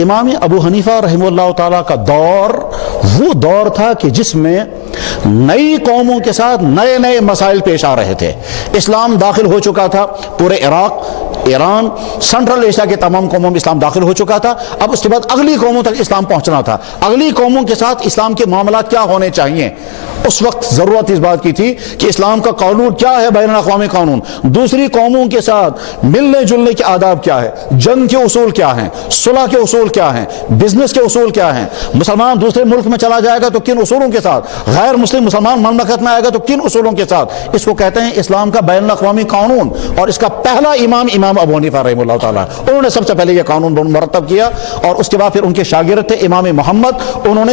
امام ابو حنیفہ رحمہ اللہ تعالیٰ کا دور وہ دور تھا کہ جس میں نئی قوموں کے ساتھ نئے نئے مسائل پیش آ رہے تھے۔ اسلام داخل ہو چکا تھا پورے عراق، ایران، سنٹرل ایشیا کے تمام قوموں میں اسلام داخل ہو چکا تھا۔ اب اس کے بعد اگلی قوموں تک اسلام پہنچنا تھا، اگلی قوموں کے ساتھ اسلام کے معاملات کیا ہونے چاہیے۔ اس وقت ضرورت اس بات کی تھی کہ اسلام کا قانون کیا ہے، بین الاقوامی قانون، دوسری قوموں کے ساتھ ملنے جلنے کے آداب کیا ہے، جنگ کے اصول کیا ہیں، صلح کے اصول کیا ہیں، بزنس کے اصول کیا ہیں، مسلمان دوسرے ملک میں چلا جائے گا تو کن اصولوں کے ساتھ، غیر مسلم مسلمان مملکت میں آئے گا تو کن اصولوں کے ساتھ۔ اس کو کہتے ہیں اسلام کا بین الاقوامی قانون، اور اس کا پہلا امام ابو حنیفہ رحمہ اللہ تعالیٰ، انہوں نے سب سے پہلے یہ قانون مرتب کیا، اور اس کے بعد پھر ان کے شاگرد تھے امام محمد، انہوں نے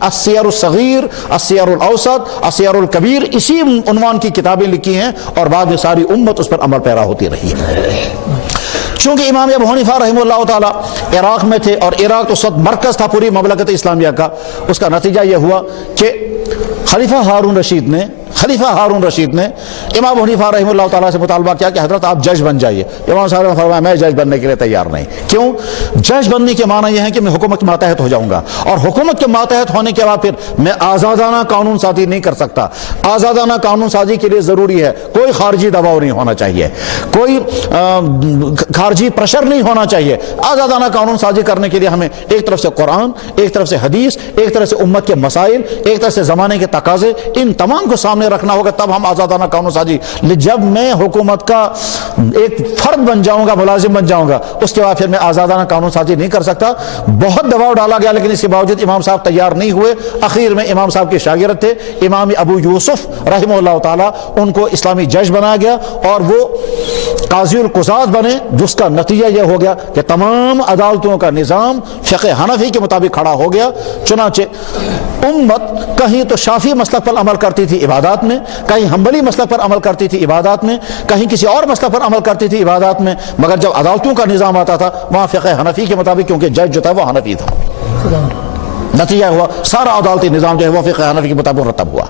السیر الصغیر، السیر الاوسط، السیر الکبیر، اسی عنوان کی کتابیں لکھی ہیں، اور بعد میں ساری امت اس پر عمل پیرا ہوتی رہی ہے۔ چونکہ امام ابو حنیفہ رحمہ اللہ تعالیٰ عراق میں تھے، اور عراق تو اس وقت مرکز تھا پوری مملکت اسلامیہ کا، اس کا نتیجہ یہ ہوا کہ خلیفہ ہارون رشید نے امام ابو حنیفہ رحمہ اللہ تعالیٰ سے مطالبہ کیا کہ حضرت آپ جج بن جائیے۔ امام صاحب نے فرمایا میں جج بننے کے لیے تیار نہیں۔ کیوں؟ جج بننے کے معنی یہ ہے کہ میں حکومت کے ماتحت ہو جاؤں گا، اور حکومت کے ماتحت ہونے کے بعد پھر میں آزادانہ قانون سازی نہیں کر سکتا۔ آزادانہ قانون سازی کے لیے ضروری ہے کوئی خارجی دباؤ نہیں ہونا چاہیے، کوئی خارجی پریشر نہیں ہونا چاہیے۔ آزادانہ قانون سازی کرنے کے لیے ہمیں ایک طرف سے قرآن، ایک طرف سے حدیث، ایک طرف سے امت کے مسائل، ایک طرف سے زمانے کے تقاضے، ان تمام کو سامنے رکھنا ہوگا، تب ہم آزادانہ قانون سازی۔ جب میں حکومت کا ایک فرد بن جاؤں گا، ملازم بن جاؤں گا، اس کے بعد پھر میں آزادانہ قانون سازی نہیں کر سکتا۔ بہت دباؤ ڈالا گیا، لیکن اس کے باوجود امام صاحب تیار نہیں ہوئے۔ اخیر میں امام صاحب کے شاگرد تھے امام ابو یوسف رحمہ اللہ تعالیٰ، ان کو اسلامی جج بنایا گیا، اور وہ قاضی القضات بنے، جس کا نتیجہ یہ ہو گیا کہ تمام عدالتوں کا نظام فقہ حنفی کے مطابق کھڑا ہو گیا۔ چنانچہ امت کہیں تو شافعی مسلک پر عمل کرتی تھی عبادات میں، کہیں حنبلی مسلک پر عمل کرتی تھی عبادات میں، کہیں کسی اور مسلک پر عمل کرتی تھی عبادات میں، مگر جب عدالتوں کا نظام آتا تھا وہاں فقہ حنفی کے مطابق، کیونکہ جج جو تھا وہ حنفی تھا، نتیجہ ہوا سارا عدالتی نظام جو ہے وہ فقہ حنفی کے مطابق مرتب ہوا۔